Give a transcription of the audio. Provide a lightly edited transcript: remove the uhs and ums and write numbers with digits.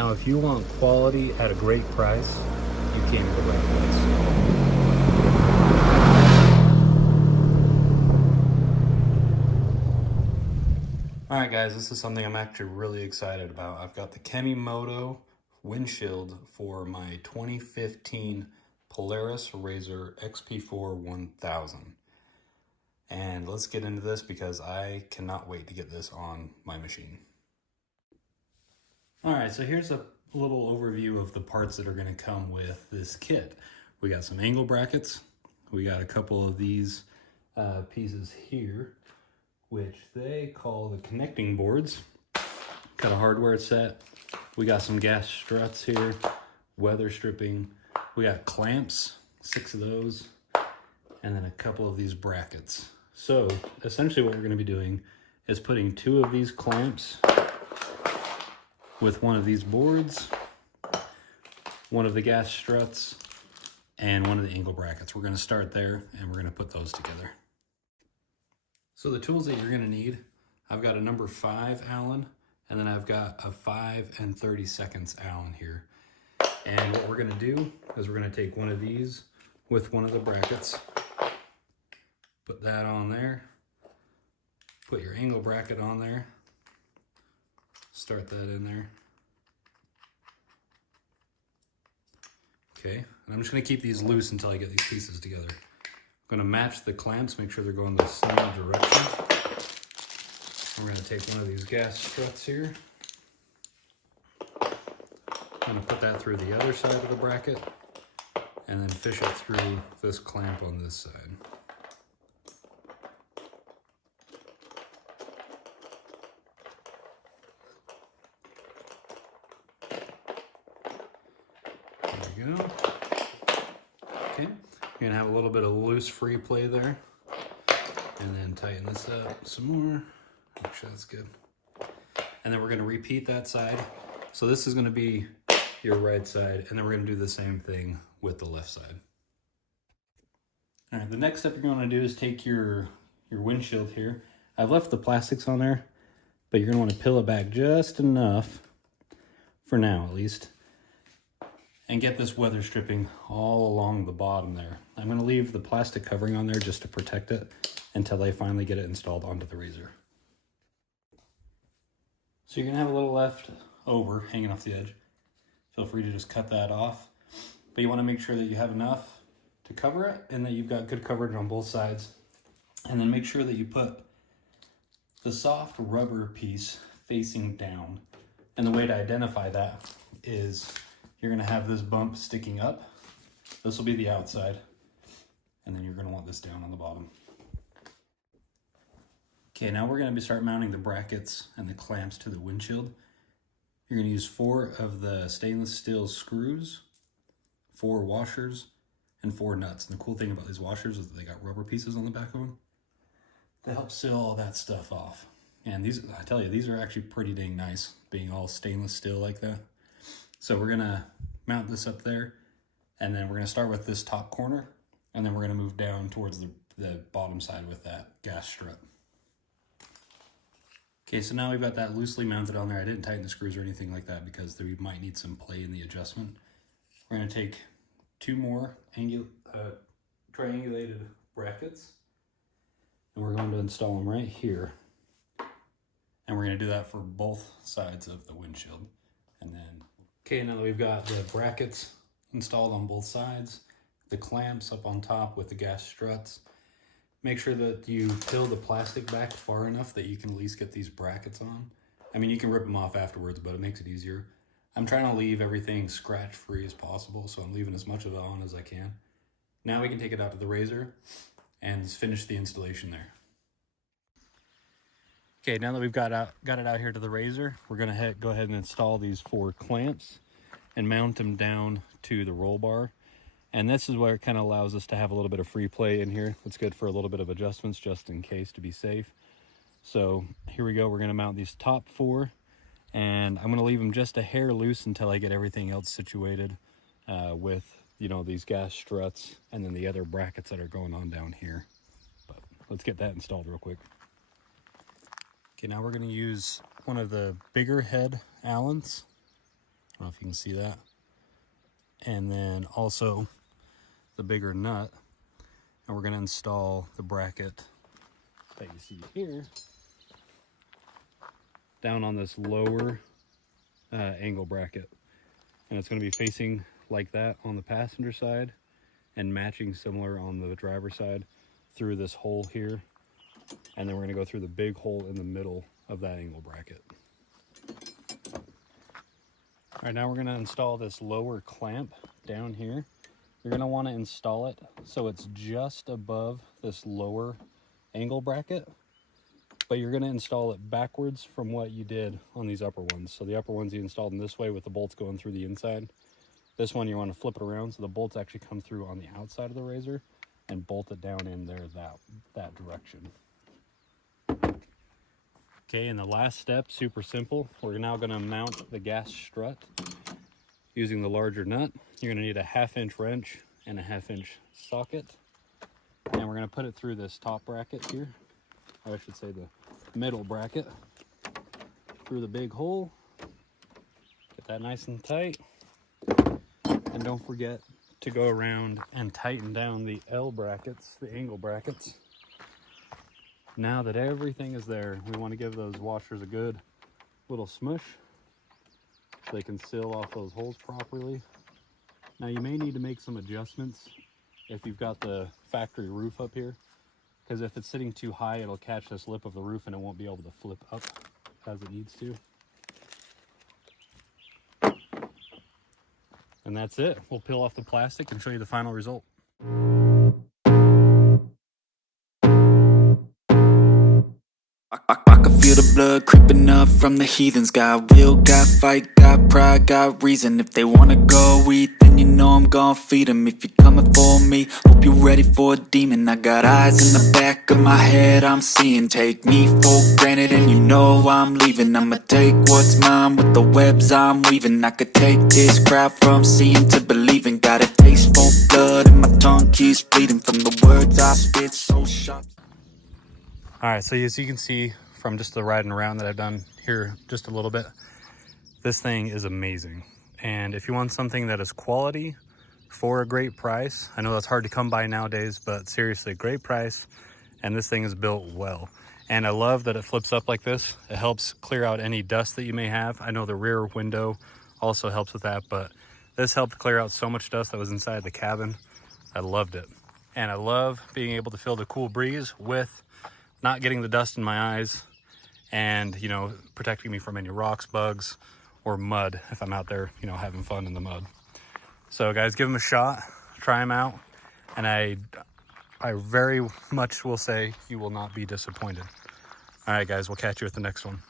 Now, if you want quality at a great price, you came to the right place. Alright guys, this is something I'm actually really excited about. I've got the Kemi Moto windshield for my 2015 Polaris RZR XP4 1000. And let's get into this because I cannot wait to get this on my machine. Alright, so here's a little overview of the parts that are going to come with this kit. We got some angle brackets. We got a couple of these pieces here, which they call the connecting boards. Got a hardware set. We got some gas struts here, weather stripping. We got clamps, 6 of those, and then a couple of these brackets. So essentially what we're going to be doing is putting 2 of these clamps with one of these boards, one of the gas struts, and one of the angle brackets. We're going to start there and we're going to put those together. So the tools that you're going to need, I've got a number 5 Allen, and then I've got a 5 30" Allen here. And what we're going to do is we're going to take one of these with one of the brackets, put that on there, put your angle bracket on there, start that in there. Okay, and I'm just going to keep these loose until I get these pieces together. I'm going to match the clamps, make sure they're going the same direction. We're going to take one of these gas struts here. I'm going to put that through the other side of the bracket and then fish it through this clamp on this side. There we go. Okay, you're going to have a little bit of loose free play there. And then tighten this up some more. Make sure that's good. And then we're going to repeat that side. So this is going to be your right side, and then we're going to do the same thing with the left side. All right, the next step you're going to do is take your windshield here. I've left the plastics on there, but you're going to want to peel it back just enough, for now at least, and get this weather stripping all along the bottom there. I'm going to leave the plastic covering on there just to protect it until they finally get it installed onto the RZR. So you're going to have a little left over hanging off the edge. Feel free to just cut that off. But you want to make sure that you have enough to cover it and that you've got good coverage on both sides. And then make sure that you put the soft rubber piece facing down. And the way to identify that is you're going to have this bump sticking up. This will be the outside. And then you're going to want this down on the bottom. Okay, now we're going to start mounting the brackets and the clamps to the windshield. You're going to use 4 of the stainless steel screws, 4 washers, and 4 nuts. And the cool thing about these washers is that they got rubber pieces on the back of them to help seal all that stuff off. And these, I tell you, these are actually pretty dang nice, being all stainless steel like that. So we're going to mount this up there, and then we're going to start with this top corner, and then we're going to move down towards the bottom side with that gas strut. Okay, so now we've got that loosely mounted on there. I didn't tighten the screws or anything like that because we might need some play in the adjustment. We're going to take 2 more triangulated brackets, and we're going to install them right here. And we're going to do that for both sides of the windshield. And then, okay, now that we've got the brackets installed on both sides, the clamps up on top with the gas struts, make sure that you peel the plastic back far enough that you can at least get these brackets on. I mean, you can rip them off afterwards, but it makes it easier. I'm trying to leave everything scratch-free as possible, so I'm leaving as much of it on as I can. Now we can take it out to the RZR and finish the installation there. Okay, now that we've got it out here to the RZR, we're going to go ahead and install these 4 clamps and mount them down to the roll bar. And this is where it kind of allows us to have a little bit of free play in here. It's good for a little bit of adjustments just in case, to be safe. So here we go. We're going to mount these top 4, and I'm going to leave them just a hair loose until I get everything else situated with, you know, these gas struts and then the other brackets that are going on down here. But let's get that installed real quick. Okay, now we're going to use one of the bigger head Allens. don't know if you can see that. And then also the bigger nut. And we're going to install the bracket that you see here down on this lower angle bracket. And it's going to be facing like that on the passenger side and matching similar on the driver's side through this hole here. And then we're going to go through the big hole in the middle of that angle bracket. All right, now we're going to install this lower clamp down here. You're going to want to install it so it's just above this lower angle bracket, but you're going to install it backwards from what you did on these upper ones. So the upper ones you installed in this way with the bolts going through the inside. This one you want to flip it around so the bolts actually come through on the outside of the RZR and bolt it down in there that direction. Okay, and the last step, super simple. We're now going to mount the gas strut using the larger nut. You're going to need a 1/2 inch wrench and a 1/2 inch socket. And we're going to put it through this top bracket here, or I should say the middle bracket, through the big hole. Get that nice and tight. And don't forget to go around and tighten down the L brackets, the angle brackets. Now that everything is there, we want to give those washers a good little smush so they can seal off those holes properly. Now you may need to make some adjustments if you've got the factory roof up here, because if it's sitting too high, it'll catch this lip of the roof and it won't be able to flip up as it needs to. And that's it. We'll peel off the plastic and show you the final result. I can feel the blood creeping up from the heathens. Got will, got fight, got pride, got reason. If they wanna go eat, then you know I'm gon' feed them. If you're coming for me, hope you're ready for a demon. I got eyes in the back of my head, I'm seeing. Take me for granted and you know I'm leaving. I'ma take what's mine with the webs I'm weaving. I could take this crowd from seeing to believing. Got a taste for blood and my tongue keeps bleeding from the words I spit so sharp. All right, so as you can see from just the riding around that I've done here just a little bit, this thing is amazing. And if you want something that is quality for a great price, I know that's hard to come by nowadays, but seriously, great price. And this thing is built well. And I love that it flips up like this. It helps clear out any dust that you may have. I know the rear window also helps with that, but this helped clear out so much dust that was inside the cabin. I loved it. And I love being able to feel the cool breeze with not getting the dust in my eyes and, you know, protecting me from any rocks, bugs, or mud if I'm out there, you know, having fun in the mud. So guys, give them a shot, try them out, and I very much will say you will not be disappointed. All right, guys, we'll catch you at the next one.